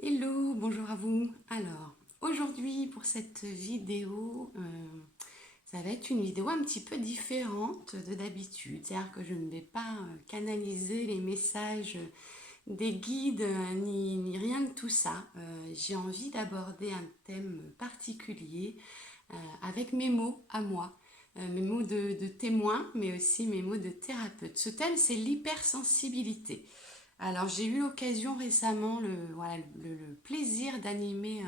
Hello, bonjour à vous. Alors, aujourd'hui pour cette vidéo, ça va être une vidéo un petit peu différente de d'habitude. C'est-à-dire que je ne vais pas canaliser les messages des guides ni rien de tout ça. J'ai envie d'aborder un thème particulier avec mes mots à moi. Mes mots de témoin, mais aussi mes mots de thérapeute. Ce thème, c'est l'hypersensibilité. Alors j'ai eu l'occasion récemment, le plaisir d'animer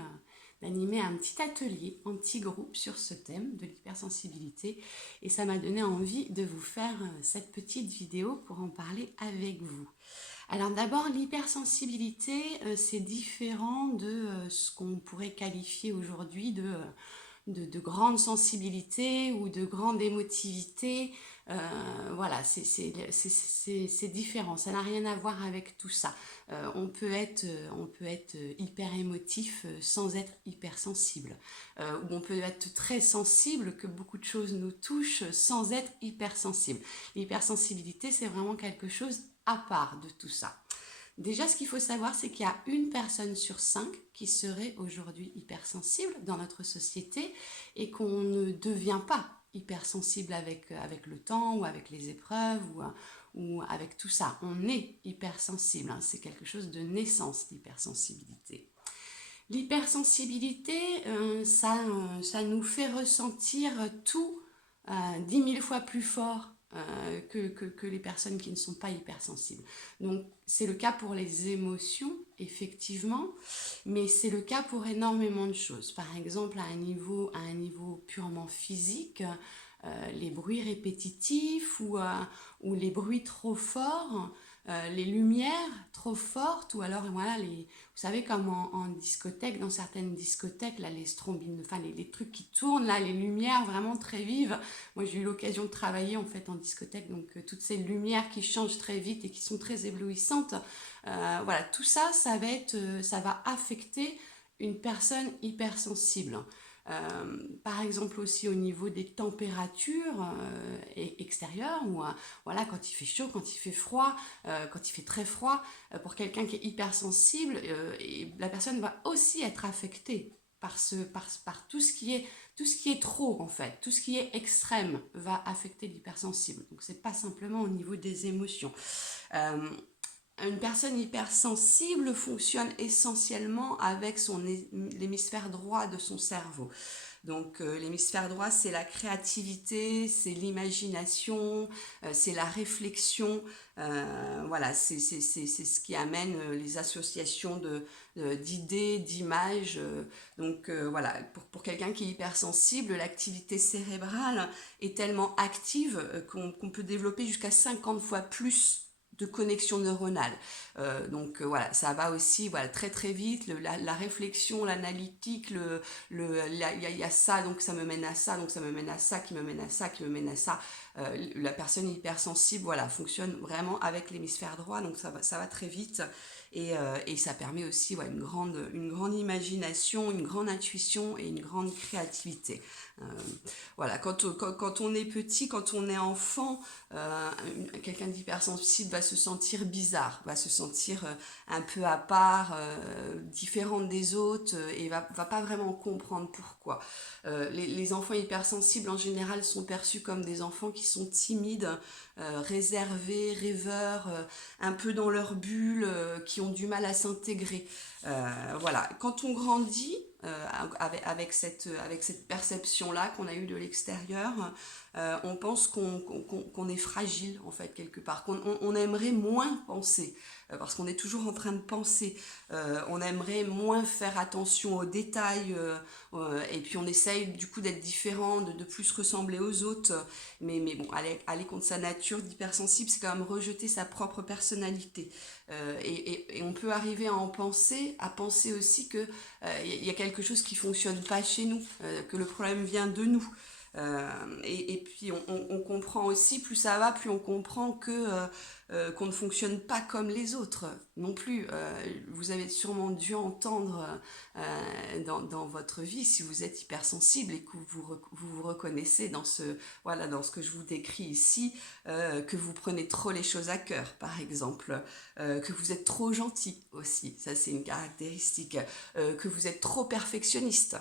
un petit atelier en petit groupe sur ce thème de l'hypersensibilité et ça m'a donné envie de vous faire cette petite vidéo pour en parler avec vous. Alors d'abord l'hypersensibilité, c'est différent de ce qu'on pourrait qualifier aujourd'hui de grande sensibilité ou de grande émotivité. Voilà, c'est différent. Ça n'a rien à voir avec tout ça. On peut être hyper émotif sans être hypersensible. Ou on peut être très sensible, que beaucoup de choses nous touchent sans être hypersensible. L'hypersensibilité, c'est vraiment quelque chose à part de tout ça. Déjà, ce qu'il faut savoir, c'est qu'il y a une personne sur 5 qui serait aujourd'hui hypersensible dans notre société et qu'on ne devient pas hypersensible avec le temps ou avec les épreuves ou avec tout ça. On est hypersensible, hein, c'est quelque chose de naissance, l'hypersensibilité. L'hypersensibilité, ça nous fait ressentir tout 10 000 fois plus fort que les personnes qui ne sont pas hypersensibles. Donc c'est le cas pour les émotions, effectivement, mais c'est le cas pour énormément de choses. Par exemple, à un niveau purement physique, les bruits répétitifs ou les bruits trop forts, les lumières trop fortes, ou alors voilà, vous savez comme en discothèque, dans certaines discothèques, là, les strombines, enfin les trucs qui tournent, là, les lumières vraiment très vives. Moi j'ai eu l'occasion de travailler en fait en discothèque, donc toutes ces lumières qui changent très vite et qui sont très éblouissantes, voilà, tout ça, ça va affecter une personne hypersensible. Par exemple aussi au niveau des températures extérieures, ou voilà, quand il fait chaud, quand il fait froid, quand il fait très froid, pour quelqu'un qui est hypersensible, et la personne va aussi être affectée par tout ce qui est trop en fait, tout ce qui est extrême va affecter l'hypersensible. Donc c'est pas simplement au niveau des émotions. Euh, une personne hypersensible fonctionne essentiellement avec l'hémisphère droit de son cerveau. Donc l'hémisphère droit, c'est la créativité, c'est l'imagination, c'est la réflexion. Voilà, c'est ce qui amène les associations d'idées, d'images. Donc voilà, pour quelqu'un qui est hypersensible, l'activité cérébrale est tellement active qu'on peut développer jusqu'à 50 fois plus de connexion neuronale. Donc voilà, ça va aussi voilà, très très vite, la réflexion, l'analytique, il y a ça, donc ça me mène à ça, donc ça me mène à ça, qui me mène à ça, qui me mène à ça. La personne hypersensible, voilà, fonctionne vraiment avec l'hémisphère droit, donc ça va très vite. Et ça permet aussi ouais, une grande imagination, une grande intuition et une grande créativité. Euh, voilà, quand on est petit, quand on est enfant, quelqu'un d'hypersensible va se sentir bizarre, va se sentir un peu à part, différente des autres, et va pas vraiment comprendre pourquoi. Les enfants hypersensibles en général sont perçus comme des enfants qui sont timides, réservés, rêveurs, un peu dans leur bulle, qui ont du mal à s'intégrer. Voilà, quand on grandit avec cette perception-là qu'on a eue de l'extérieur, on pense qu'on est fragile en fait quelque part, qu'on aimerait moins penser, parce qu'on est toujours en train de penser, on aimerait moins faire attention aux détails, et puis on essaye du coup d'être différent, de plus ressembler aux autres, mais bon, aller contre sa nature d'hypersensible, c'est quand même rejeter sa propre personnalité. Et on peut arriver à penser aussi que y a quelque chose qui fonctionne pas chez nous, que le problème vient de nous. Et puis on comprend aussi, plus ça va, plus on comprend qu'on ne fonctionne pas comme les autres non plus. Vous avez sûrement dû entendre dans votre vie, si vous êtes hypersensible et que vous reconnaissez voilà, dans ce que je vous décris ici, que vous prenez trop les choses à cœur, par exemple, que vous êtes trop gentil aussi, ça c'est une caractéristique, que vous êtes trop perfectionniste.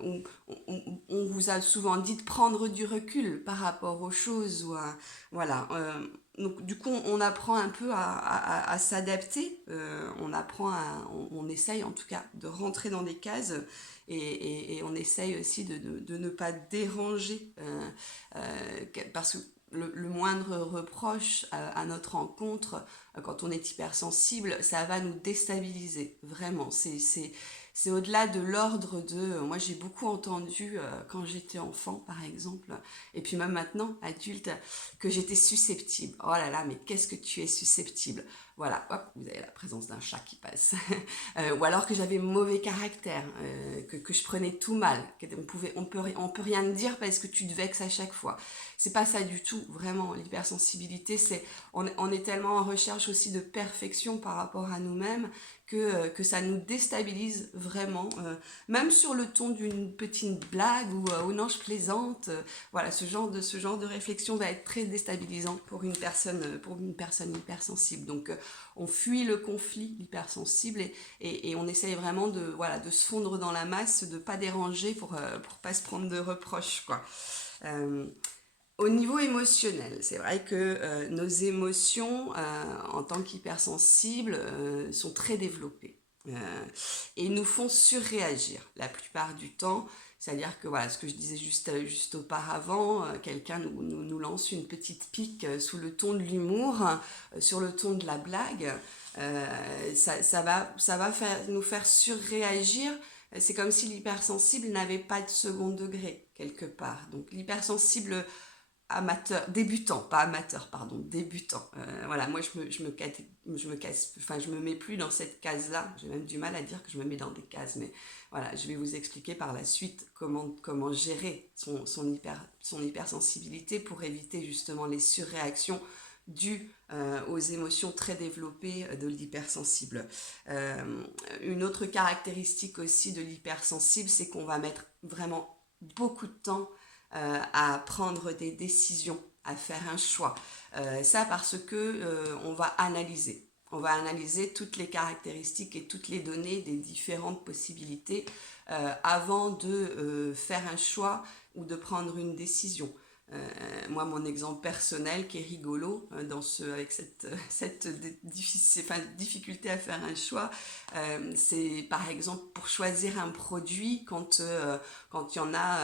On vous a souvent dit de prendre du recul par rapport aux choses. Voilà. Donc du coup, on apprend un peu à s'adapter. On essaye en tout cas de rentrer dans des cases et on essaye aussi de ne pas déranger. Parce que le moindre reproche à notre encontre, quand on est hypersensible, ça va nous déstabiliser. Vraiment. C'est au-delà de l'ordre de... Moi, j'ai beaucoup entendu, quand j'étais enfant, par exemple, et puis même maintenant, adulte, que j'étais susceptible. Oh là là, mais qu'est-ce que tu es susceptible? Voilà, hop, vous avez la présence d'un chat qui passe. Ou alors que j'avais mauvais caractère, que je prenais tout mal. On peut rien te dire parce que tu te vexes à chaque fois. C'est pas ça du tout, vraiment. L'hypersensibilité, on est tellement en recherche aussi de perfection par rapport à nous-mêmes que ça nous déstabilise vraiment, même sur le ton d'une petite blague ou oh non je plaisante, voilà, ce genre de réflexion va être très déstabilisant pour une personne hypersensible. Donc on fuit le conflit hypersensible et on essaye vraiment de se fondre dans la masse, de pas déranger pour pas se prendre de reproches, quoi. Au niveau émotionnel, c'est vrai que nos émotions en tant qu'hypersensibles sont très développées et nous font surréagir la plupart du temps. C'est-à-dire que voilà, ce que je disais juste auparavant, quelqu'un nous lance une petite pique sous le ton de l'humour, sur le ton de la blague. Ça va nous faire surréagir. C'est comme si l'hypersensible n'avait pas de second degré quelque part. Donc l'hypersensible amateur, débutant, pas amateur, pardon, débutant. Voilà, moi je me mets plus dans cette case-là. J'ai même du mal à dire que je me mets dans des cases, mais voilà, je vais vous expliquer par la suite comment gérer son hypersensibilité pour éviter justement les surréactions dues aux émotions très développées de l'hypersensible. Une autre caractéristique aussi de l'hypersensible, c'est qu'on va mettre vraiment beaucoup de temps à prendre des décisions, à faire un choix. Ça parce que on va analyser. On va analyser toutes les caractéristiques et toutes les données des différentes possibilités avant de faire un choix ou de prendre une décision. Moi, mon exemple personnel qui est rigolo avec cette difficulté à faire un choix, c'est par exemple pour choisir un produit quand il y en a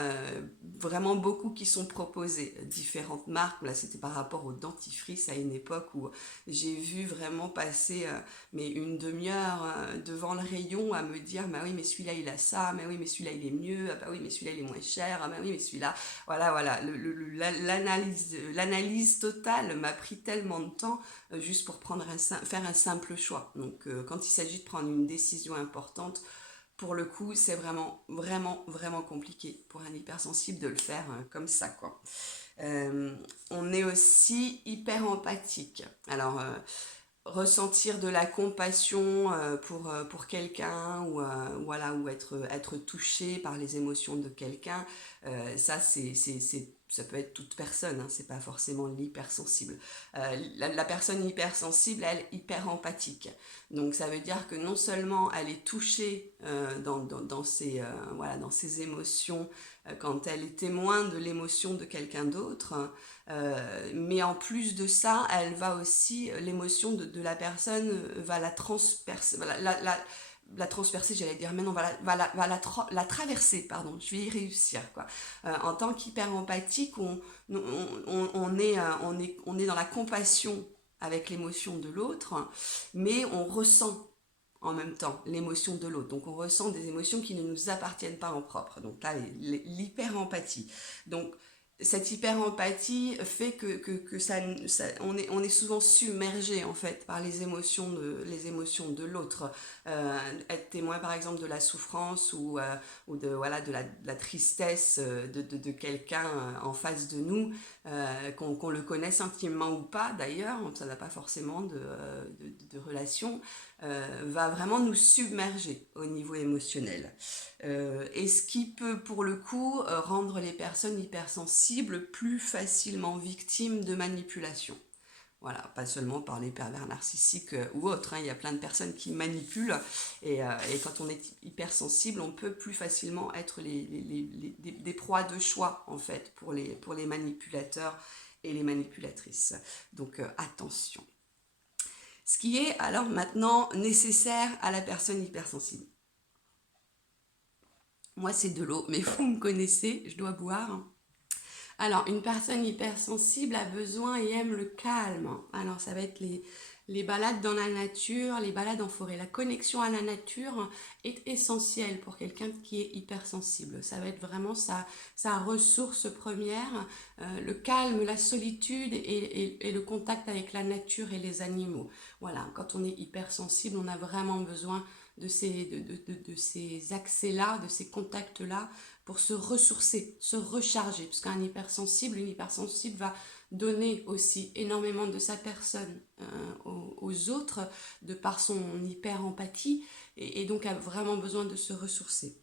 vraiment beaucoup qui sont proposés, différentes marques. Là, c'était par rapport au dentifrice à une époque où j'ai vu vraiment passer mais une demi-heure devant le rayon à me dire, bah oui, mais celui-là il a ça, mais oui, mais celui-là il est mieux, ah bah oui, mais celui-là il est moins cher, ah bah oui, mais celui-là, voilà, l'analyse totale m'a pris tellement de temps juste pour faire un simple choix. Donc quand il s'agit de prendre une décision importante, pour le coup, c'est vraiment, vraiment, vraiment compliqué pour un hypersensible de le faire comme ça, quoi. On est aussi hyper empathique. Alors, ressentir de la compassion pour quelqu'un voilà, ou être touché par les émotions de quelqu'un, ça ça peut être toute personne, hein, c'est pas forcément l'hypersensible. La personne hypersensible, elle est hyper empathique. Donc ça veut dire que non seulement elle est touchée dans ses émotions, quand elle est témoin de l'émotion de quelqu'un d'autre, mais en plus de ça, elle va aussi, l'émotion de la personne va la transpercer, la transpercer, j'allais dire, mais non, la traverser, pardon, je vais y réussir, quoi. En tant qu'hyper empathique, on est dans la compassion avec l'émotion de l'autre, mais on ressent en même temps l'émotion de l'autre. Donc on ressent des émotions qui ne nous appartiennent pas en propre. Donc là, l'hyper-empathie. Donc cette hyper-empathie fait que on est souvent submergé en fait par les émotions de l'autre. Être témoin par exemple de la souffrance ou voilà, de la tristesse de quelqu'un en face de nous, qu'on le connaisse intimement ou pas d'ailleurs, ça n'a pas forcément de relation, va vraiment nous submerger au niveau émotionnel. Et ce qui peut pour le coup rendre les personnes hypersensibles plus facilement victimes de manipulation. Voilà, pas seulement par les pervers narcissiques ou autres, hein. Il y a plein de personnes qui manipulent et quand on est hypersensible, on peut plus facilement être des proies de choix en fait pour les manipulateurs et les manipulatrices. Donc attention. Ce qui est alors maintenant nécessaire à la personne hypersensible. Moi, c'est de l'eau, mais vous me connaissez, je dois boire. Alors, une personne hypersensible a besoin et aime le calme. Alors, ça va être les balades dans la nature, les balades en forêt. La connexion à la nature est essentielle pour quelqu'un qui est hypersensible. Ça va être vraiment sa ressource première, le calme, la solitude et le contact avec la nature et les animaux. Voilà, quand on est hypersensible, on a vraiment besoin de ces accès-là, de ces contacts-là, pour se ressourcer, se recharger. Parce qu'un hypersensible, une hypersensible va donner aussi énormément de sa personne aux autres, de par son hyper-empathie, et donc a vraiment besoin de se ressourcer.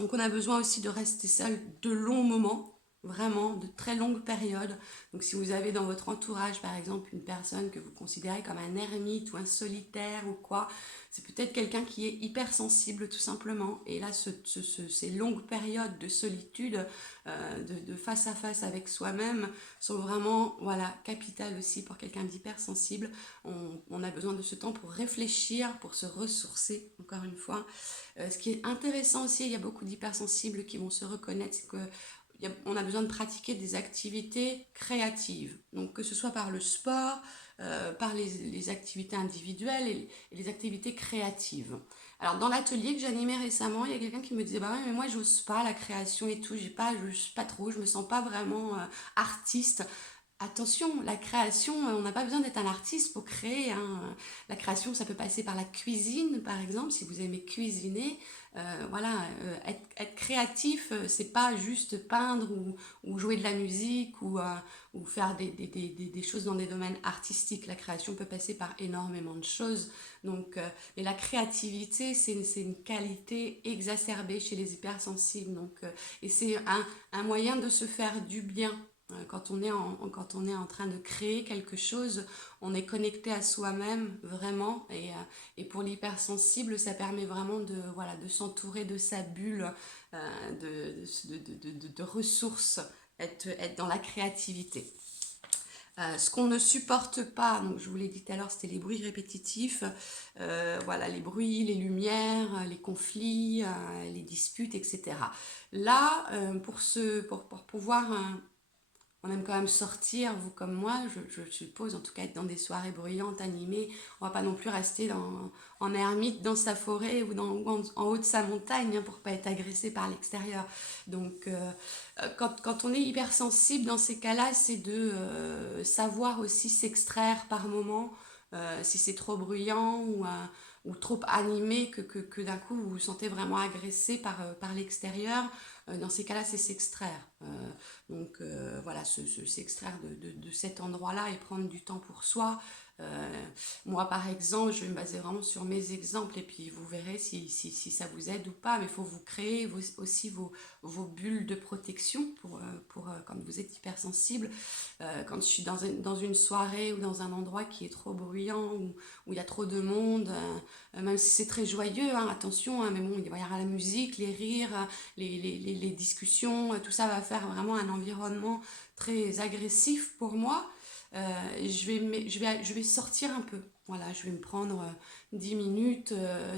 Donc on a besoin aussi de rester seul de longs moments, vraiment de très longues périodes. Donc si vous avez dans votre entourage par exemple une personne que vous considérez comme un ermite ou un solitaire ou quoi, c'est peut-être quelqu'un qui est hypersensible tout simplement. Et là ces longues périodes de solitude, de face à face avec soi-même sont vraiment voilà, capitales aussi pour quelqu'un d'hypersensible. On a besoin de ce temps pour réfléchir, pour se ressourcer encore une fois. Ce qui est intéressant aussi, il y a beaucoup d'hypersensibles qui vont se reconnaître, c'est que on a besoin de pratiquer des activités créatives. Donc que ce soit par le sport, par les activités individuelles et les activités créatives. Alors dans l'atelier que j'animais récemment, il y a quelqu'un qui me disait bah ouais mais moi j'ose pas la création et tout, j'ose pas trop, je me sens pas vraiment artiste. Attention, la création, on n'a pas besoin d'être un artiste pour créer, hein. La création, ça peut passer par la cuisine, par exemple, si vous aimez cuisiner. Voilà, être créatif, c'est pas juste peindre ou jouer de la musique ou faire des choses dans des domaines artistiques. La création peut passer par énormément de choses. Donc, et la créativité, c'est une qualité exacerbée chez les hypersensibles. Donc, et c'est un moyen de se faire du bien. Quand on est en train de créer quelque chose, on est connecté à soi-même vraiment et pour l'hypersensible, ça permet vraiment voilà, de s'entourer de sa bulle de ressources, être dans la créativité. Ce qu'on ne supporte pas, donc je vous l'ai dit tout à l'heure, c'était les bruits répétitifs, voilà, les bruits, les lumières, les conflits, les disputes, etc. Là, pour pouvoir on aime quand même sortir, vous comme moi, je suppose, en tout cas être dans des soirées bruyantes, animées. On va pas non plus rester en ermite dans sa forêt ou en haut de sa montagne hein, pour pas être agressé par l'extérieur. Donc quand on est hypersensible dans ces cas-là, c'est de savoir aussi s'extraire par moment si c'est trop bruyant ou trop animé que d'un coup vous vous sentez vraiment agressé par l'extérieur. Dans ces cas-là, c'est s'extraire. Donc voilà, s'extraire de cet endroit-là et prendre du temps pour soi. Moi, par exemple, je vais me baser vraiment sur mes exemples et puis vous verrez si ça vous aide ou pas. Mais il faut vous créer aussi vos bulles de protection quand vous êtes hypersensible. Quand je suis dans une soirée ou dans un endroit qui est trop bruyant où il y a trop de monde, même si c'est très joyeux, hein, attention, hein, mais bon, il va y avoir la musique, les rires, les discussions, tout ça va faire vraiment un environnement très agressif pour moi. Je vais sortir un peu. Voilà, je vais me prendre 10 minutes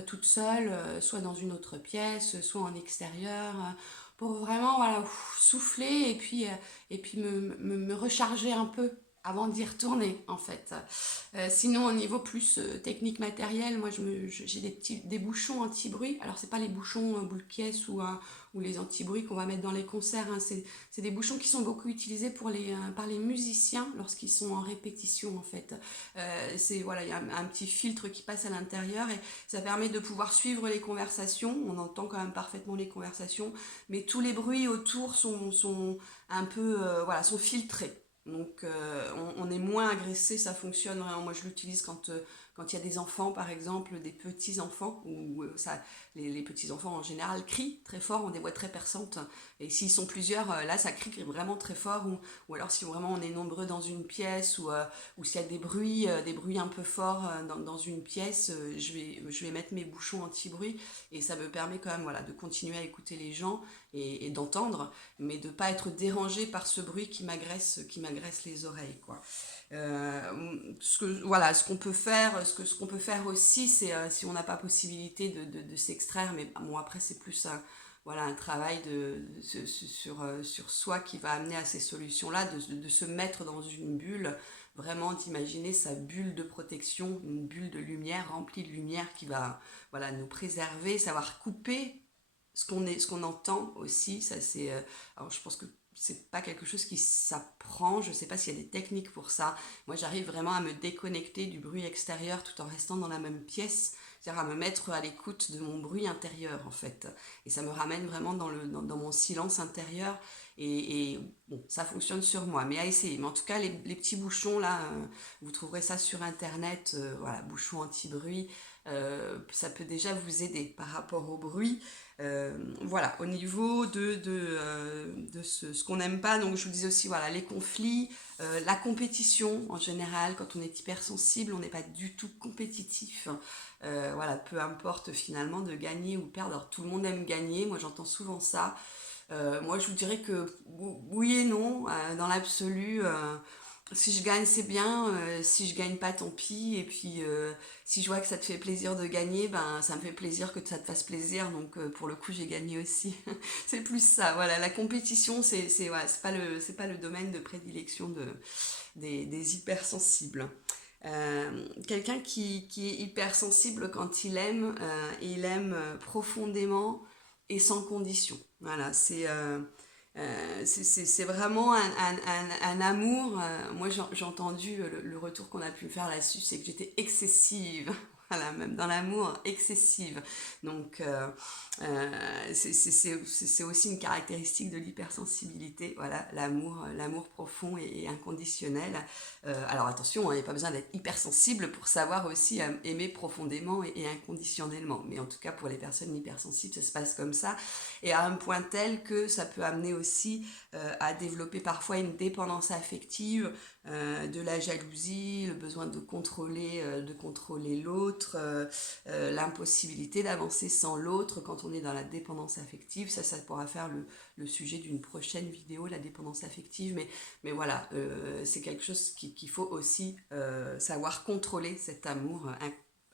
toute seule, soit dans une autre pièce, soit en extérieur, pour vraiment voilà, souffler et puis me recharger un peu. avant d'y retourner en fait. Sinon au niveau plus technique matériel, moi j'ai des bouchons anti-bruit. Alors c'est pas les bouchons boule caisse ou les anti-bruit qu'on va mettre dans les concerts, hein. C'est des bouchons qui sont beaucoup utilisés par les musiciens lorsqu'ils sont en répétition en fait. Voilà, il y a un petit filtre qui passe à l'intérieur et ça permet de pouvoir suivre les conversations. On entend quand même parfaitement les conversations, mais tous les bruits autour sont un peu voilà, sont filtrés. Donc on est moins agressé, ça fonctionne vraiment. Moi je l'utilise quand il y a des enfants par exemple, des petits enfants, où les petits enfants en général crient très fort, ont des voix très perçantes. Et s'ils sont plusieurs, là ça crie vraiment très fort. Ou alors si vraiment on est nombreux dans une pièce, ou s'il y a des bruits un peu forts dans une pièce, je vais mettre mes bouchons anti-bruit. Et ça me permet quand même voilà, de continuer à écouter les gens et d'entendre, mais de pas être dérangé par ce bruit qui m'agresse les oreilles, quoi. Voilà, ce qu'on peut faire, ce qu'on peut faire aussi, c'est si on n'a pas possibilité de s'extraire, mais bon après c'est plus voilà, un travail sur soi qui va amener à ces solutions-là, de se mettre dans une bulle, vraiment d'imaginer sa bulle de protection, une bulle de lumière remplie de lumière qui va voilà, nous préserver, savoir couper ce qu'on entend aussi. Ça c'est alors je pense que c'est pas quelque chose qui s'apprend, je sais pas s'il y a des techniques pour ça. Moi j'arrive vraiment à me déconnecter du bruit extérieur tout en restant dans la même pièce, c'est-à-dire à me mettre à l'écoute de mon bruit intérieur en fait, et ça me ramène vraiment dans mon silence intérieur. Et bon, ça fonctionne sur moi, mais à essayer. Mais en tout cas, les petits bouchons là, vous trouverez ça sur internet, voilà, bouchons anti-bruit, ça peut déjà vous aider par rapport au bruit. Voilà, au niveau de ce qu'on n'aime pas, donc je vous disais aussi, voilà, les conflits, la compétition en général, quand on est hypersensible, on n'est pas du tout compétitif. Voilà, peu importe finalement de gagner ou perdre. Alors tout le monde aime gagner, moi j'entends souvent ça. Moi je vous dirais que oui et non, dans l'absolu. Si je gagne, c'est bien. Si je gagne pas, tant pis. Et puis, si je vois que ça te fait plaisir de gagner, ben, ça me fait plaisir que ça te fasse plaisir. Donc, pour le coup, j'ai gagné aussi. C'est plus ça. Voilà, la compétition, ouais, c'est pas le domaine de prédilection des hypersensibles. Quelqu'un qui est hypersensible quand il aime profondément et sans condition. Voilà, c'est vraiment un amour. Moi, j'ai entendu le retour qu'on a pu me faire là-dessus, c'est que j'étais excessive. Voilà, même dans l'amour, excessive. Donc, c'est aussi une caractéristique de l'hypersensibilité. Voilà, l'amour profond et inconditionnel. Alors attention, il n'y a pas besoin d'être hypersensible pour savoir aussi aimer profondément et inconditionnellement. Mais en tout cas, pour les personnes hypersensibles, ça se passe comme ça. Et à un point tel que ça peut amener aussi à développer parfois une dépendance affective, de la jalousie, le besoin de contrôler l'autre, l'impossibilité d'avancer sans l'autre quand on est dans la dépendance affective. Ça pourra faire le sujet d'une prochaine vidéo, la dépendance affective. Mais voilà, c'est quelque chose qu'il faut aussi savoir contrôler, cet amour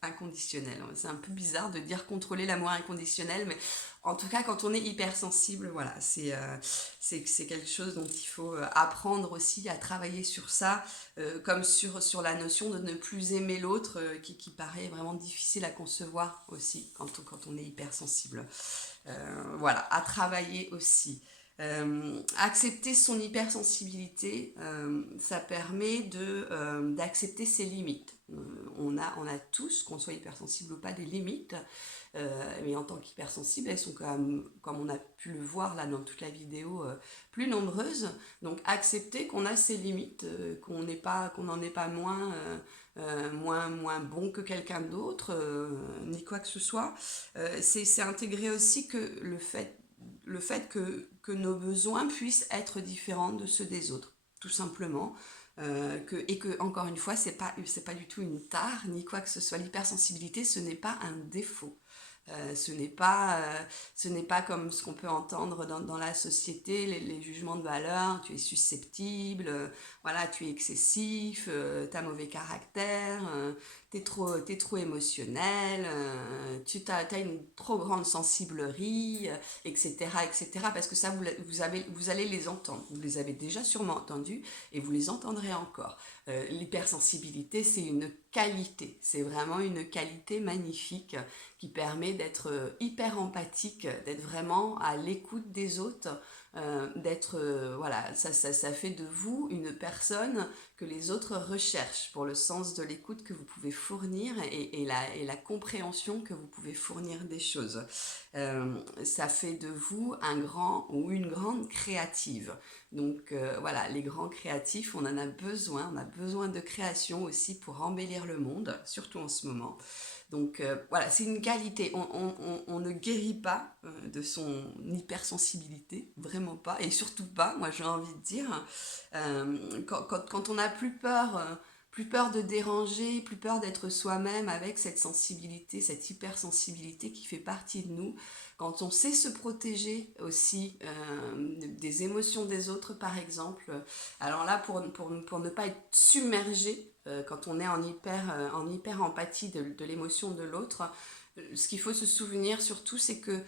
inconditionnel. C'est un peu bizarre de dire contrôler l'amour inconditionnel, mais en tout cas, quand on est hypersensible, voilà, c'est quelque chose dont il faut apprendre aussi à travailler sur ça, comme sur la notion de ne plus aimer l'autre, qui paraît vraiment difficile à concevoir aussi quand on est hypersensible. Voilà, à travailler aussi. Accepter son hypersensibilité, ça permet d'accepter ses limites. On a tous, qu'on soit hypersensible ou pas, des limites, mais en tant qu'hypersensible, elles sont quand même, comme on a pu le voir là dans toute la vidéo, plus nombreuses. Donc accepter qu'on a ces limites, qu'on n'en est pas moins bon que quelqu'un d'autre, ni quoi que ce soit. C'est intégrer aussi que le fait que nos besoins puissent être différents de ceux des autres, tout simplement. Et que, encore une fois, c'est pas du tout une tare, ni quoi que ce soit. L'hypersensibilité, ce n'est pas un défaut. Ce n'est pas comme ce qu'on peut entendre dans la société, les jugements de valeur. Tu es susceptible, voilà, tu es excessif, tu as mauvais caractère, t'es trop émotionnel, tu as une trop grande sensiblerie, etc., etc. Parce que ça, vous allez les entendre. Vous les avez déjà sûrement entendus et vous les entendrez encore. L'hypersensibilité, c'est une qualité. C'est vraiment une qualité magnifique qui permet d'être hyper empathique, d'être vraiment à l'écoute des autres, voilà, ça fait de vous une personne que les autres recherchent pour le sens de l'écoute que vous pouvez fournir et la compréhension que vous pouvez fournir des choses. Ça fait de vous un grand ou une grande créative. Donc voilà, les grands créatifs, on en a besoin de création aussi pour embellir le monde, surtout en ce moment. Donc voilà, c'est une qualité. On ne guérit pas de son hypersensibilité, vraiment pas, et surtout pas, moi j'ai envie de dire, quand on a plus peur de déranger, plus peur d'être soi-même avec cette sensibilité, cette hypersensibilité qui fait partie de nous, quand on sait se protéger aussi des émotions des autres par exemple, alors là pour ne pas être submergé, quand on est en hyper empathie de l'émotion de l'autre, ce qu'il faut se souvenir surtout, c'est que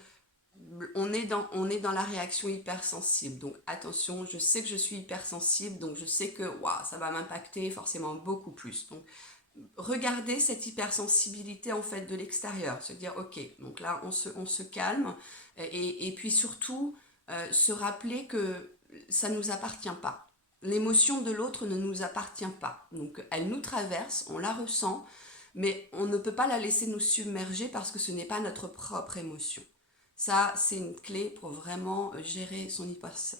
on est dans la réaction hypersensible. Donc attention, je sais que je suis hypersensible, donc je sais que ça va m'impacter forcément beaucoup plus. Donc regardez cette hypersensibilité en fait de l'extérieur, se dire ok, donc là on se calme et puis surtout se rappeler que ça ne nous appartient pas. L'émotion de l'autre ne nous appartient pas. Donc elle nous traverse, on la ressent, mais on ne peut pas la laisser nous submerger parce que ce n'est pas notre propre émotion. Ça, c'est une clé pour vraiment gérer son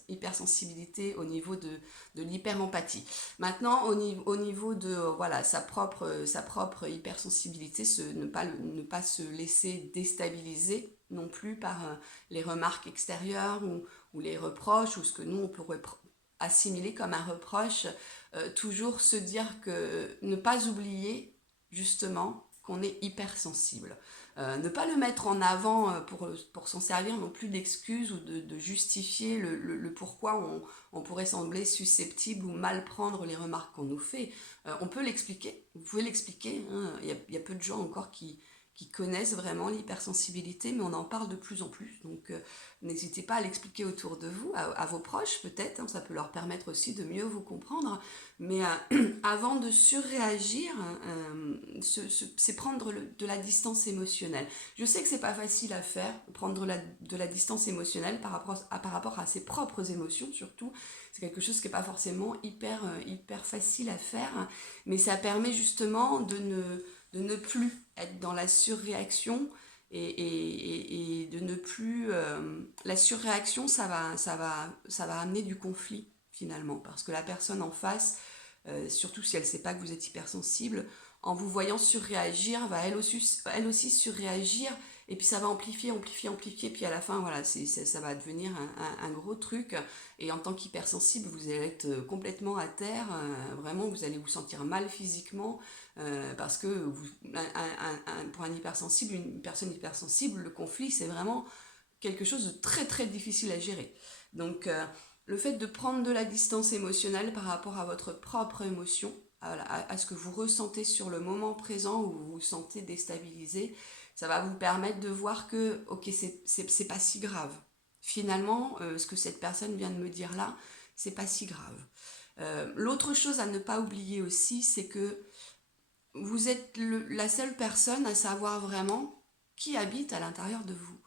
hypersensibilité au niveau de l'hyperempathie. Maintenant, au niveau de voilà, sa propre hypersensibilité, ne pas se laisser déstabiliser non plus par les remarques extérieures ou les reproches ou ce que nous, on pourrait assimiler comme un reproche. Toujours se dire que ne pas oublier justement qu'on est hypersensible. Ne pas le mettre en avant pour s'en servir non plus d'excuse ou de justifier le pourquoi on pourrait sembler susceptible ou mal prendre les remarques qu'on nous fait. On peut l'expliquer, vous pouvez l'expliquer, hein. Il y a peu de gens encore qui connaissent vraiment l'hypersensibilité, mais on en parle de plus en plus. Donc n'hésitez pas à l'expliquer autour de vous, à vos proches peut-être, hein, ça peut leur permettre aussi de mieux vous comprendre. Mais avant de surréagir, c'est prendre de la distance émotionnelle. Je sais que c'est pas facile à faire, prendre de la distance émotionnelle par rapport à ses propres émotions surtout. C'est quelque chose qui n'est pas forcément hyper facile à faire, mais ça permet justement de ne plus être dans la surréaction et de ne plus... la surréaction, ça va amener du conflit finalement, parce que la personne en face, surtout si elle ne sait pas que vous êtes hypersensible, en vous voyant surréagir, va elle aussi surréagir, et puis ça va amplifier, puis à la fin, voilà, ça va devenir un gros truc, et en tant qu'hypersensible, vous allez être complètement à terre, vraiment, vous allez vous sentir mal physiquement, parce que pour une personne hypersensible, le conflit, c'est vraiment quelque chose de très très difficile à gérer. Donc, le fait de prendre de la distance émotionnelle par rapport à votre propre émotion, à ce que vous ressentez sur le moment présent où vous vous sentez déstabilisé, ça va vous permettre de voir que, ok, c'est pas si grave. Finalement, ce que cette personne vient de me dire là, c'est pas si grave. L'autre chose à ne pas oublier aussi, c'est que vous êtes la seule personne à savoir vraiment qui habite à l'intérieur de vous.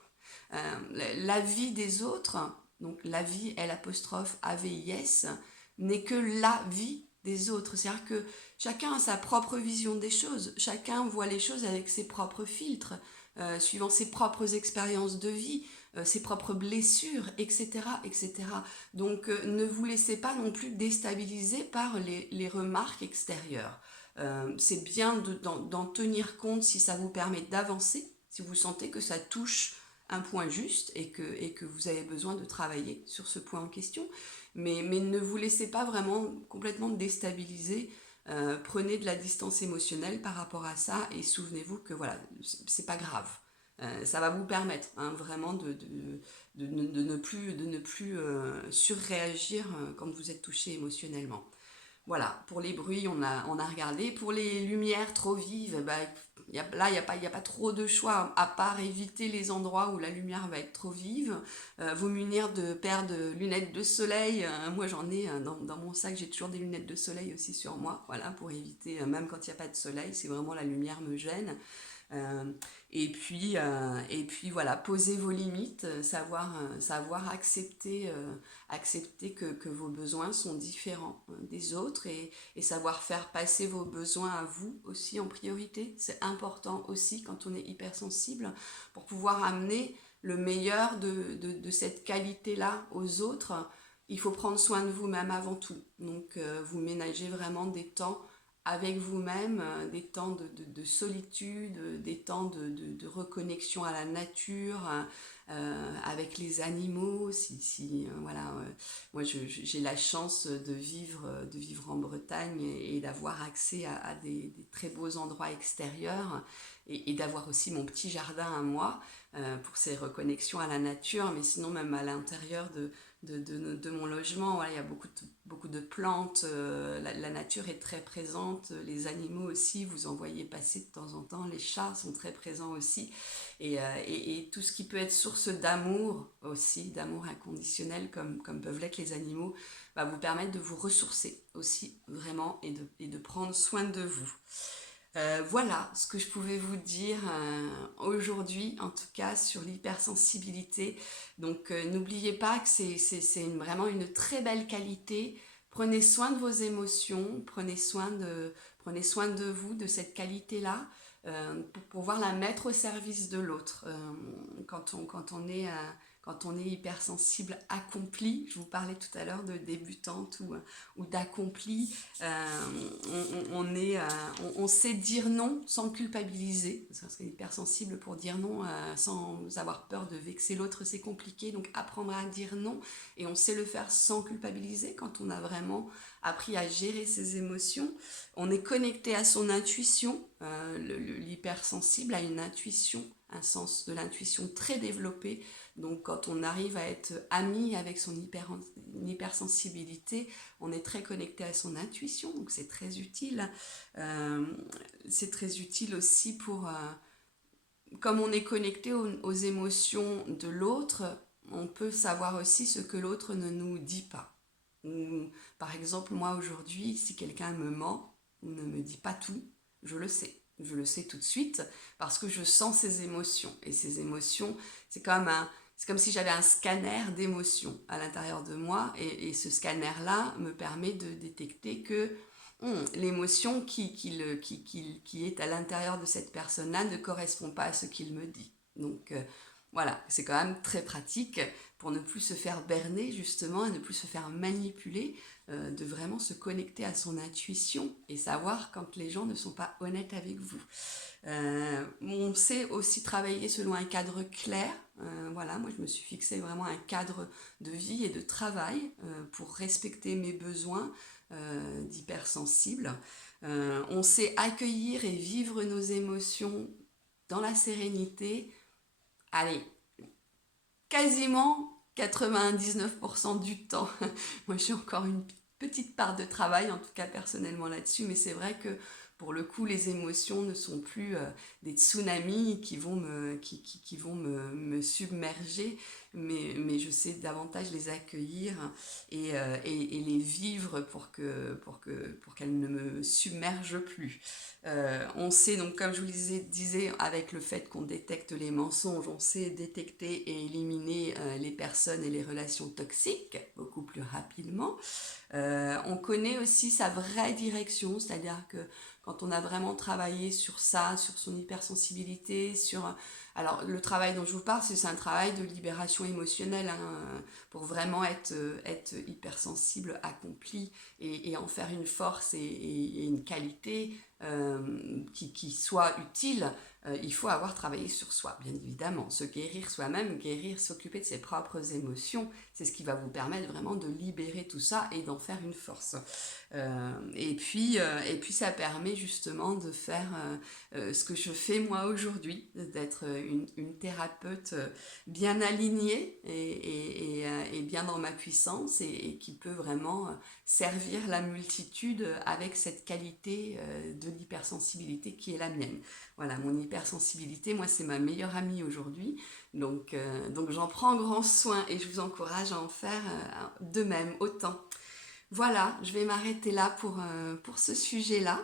La vie des autres, donc la vie L'AVIS, n'est que la vie des autres. C'est-à-dire que chacun a sa propre vision des choses, chacun voit les choses avec ses propres filtres, suivant ses propres expériences de vie, ses propres blessures, etc. etc. Donc ne vous laissez pas non plus déstabiliser par les remarques extérieures. C'est bien d'en tenir compte si ça vous permet d'avancer, si vous sentez que ça touche un point juste et que vous avez besoin de travailler sur ce point en question. Mais ne vous laissez pas vraiment complètement déstabiliser. Prenez de la distance émotionnelle par rapport à ça et souvenez-vous que voilà, c'est pas grave. Ça va vous permettre vraiment de ne plus surréagir quand vous êtes touché émotionnellement. Voilà, pour les bruits, on a regardé. Pour les lumières trop vives, bah, là, il y a pas trop de choix, à part éviter les endroits où la lumière va être trop vive. Vous munir de paires de lunettes de soleil. Moi, j'en ai dans mon sac, j'ai toujours des lunettes de soleil aussi sur moi, voilà, pour éviter, même quand il n'y a pas de soleil, si vraiment la lumière me gêne. Euh, et puis voilà, poser vos limites, savoir accepter que vos besoins sont différents des autres et savoir faire passer vos besoins à vous aussi en priorité. C'est important aussi quand on est hypersensible pour pouvoir amener le meilleur de cette qualité-là aux autres. Il faut prendre soin de vous-même avant tout. Donc vous ménagez vraiment des temps avec vous-même, des temps de solitude, des temps de reconnexion à la nature, avec les animaux. Voilà, moi j'ai la chance de vivre en Bretagne et d'avoir accès à des très beaux endroits extérieurs et d'avoir aussi mon petit jardin à moi pour ces reconnexions à la nature, mais sinon même à l'intérieur de mon logement, voilà, il y a beaucoup de plantes, la nature est très présente, les animaux aussi, vous en voyez passer de temps en temps, les chats sont très présents aussi, et tout ce qui peut être source d'amour aussi, d'amour inconditionnel comme peuvent l'être les animaux, va vous permettre de vous ressourcer aussi vraiment et de prendre soin de vous. Voilà ce que je pouvais vous dire aujourd'hui, en tout cas sur l'hypersensibilité. Donc n'oubliez pas que c'est vraiment une très belle qualité. Prenez soin de vos émotions, prenez soin de vous, de cette qualité-là, pour pouvoir la mettre au service de l'autre. Quand on est hypersensible accompli, je vous parlais tout à l'heure de débutante ou d'accompli, on sait dire non sans culpabiliser, parce que hypersensible pour dire non sans avoir peur de vexer l'autre, c'est compliqué, donc apprendre à dire non, et on sait le faire sans culpabiliser quand on a vraiment appris à gérer ses émotions. On est connecté à son intuition, l'hypersensible a une intuition, un sens de l'intuition très développé. Donc quand on arrive à être ami avec son hypersensibilité, on est très connecté à son intuition, donc c'est très utile. C'est très utile aussi comme on est connecté aux émotions de l'autre, on peut savoir aussi ce que l'autre ne nous dit pas. Ou, par exemple, moi aujourd'hui, si quelqu'un me ment ou ne me dit pas tout, je le sais. Je le sais tout de suite parce que je sens ses émotions. Et ces émotions, c'est comme si j'avais un scanner d'émotions à l'intérieur de moi. Et ce scanner-là me permet de détecter que l'émotion qui est à l'intérieur de cette personne-là ne correspond pas à ce qu'il me dit. Donc voilà, c'est quand même très pratique pour ne plus se faire berner justement et ne plus se faire manipuler, de vraiment se connecter à son intuition et savoir quand les gens ne sont pas honnêtes avec vous. On sait aussi travailler selon un cadre clair. Voilà, moi je me suis fixé vraiment un cadre de vie et de travail pour respecter mes besoins d'hypersensible. On sait accueillir et vivre nos émotions dans la sérénité. Allez, quasiment 99% du temps. Moi, j'ai encore une petite part de travail, en tout cas personnellement là-dessus, mais c'est vrai que pour le coup, les émotions ne sont plus des tsunamis qui vont me submerger, mais je sais davantage les accueillir et les vivre pour qu'elles ne me submergent plus. On sait donc, comme je vous disais, avec le fait qu'on détecte les mensonges, on sait détecter et éliminer les personnes et les relations toxiques beaucoup plus rapidement. On connaît aussi sa vraie direction, c'est-à-dire que quand on a vraiment travaillé sur ça, sur son hypersensibilité, alors le travail dont je vous parle, c'est un travail de libération émotionnelle, hein, pour vraiment être hypersensible, accompli et en faire une force et une qualité qui soit utile il faut avoir travaillé sur soi, bien évidemment. Se guérir soi-même, guérir, s'occuper de ses propres émotions, c'est ce qui va vous permettre vraiment de libérer tout ça et d'en faire une force. Et puis ça permet justement de faire ce que je fais moi aujourd'hui, d'être une thérapeute bien alignée et bien dans ma puissance et qui peut vraiment servir la multitude avec cette qualité de l'hypersensibilité qui est la mienne. Voilà, mon hypersensibilité, moi c'est ma meilleure amie aujourd'hui, donc j'en prends grand soin et je vous encourage à en faire de même autant. Voilà, je vais m'arrêter là pour ce sujet-là.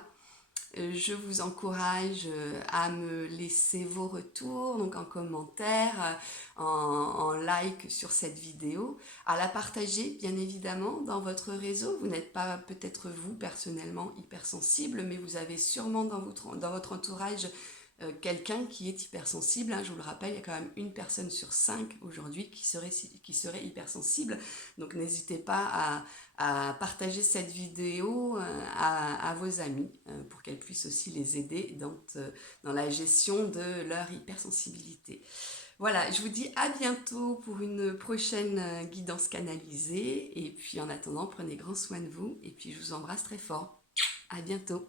Je vous encourage à me laisser vos retours, donc en commentaire, en like sur cette vidéo, à la partager bien évidemment dans votre réseau. Vous n'êtes pas peut-être vous personnellement hypersensible, mais vous avez sûrement dans votre entourage quelqu'un qui est hypersensible. Hein. Je vous le rappelle, il y a quand même une personne sur 5 aujourd'hui qui serait hypersensible. Donc n'hésitez pas à partager cette vidéo à vos amis pour qu'elles puissent aussi les aider dans la gestion de leur hypersensibilité. Voilà, je vous dis à bientôt pour une prochaine guidance canalisée. Et puis en attendant, prenez grand soin de vous. Et puis je vous embrasse très fort. À bientôt.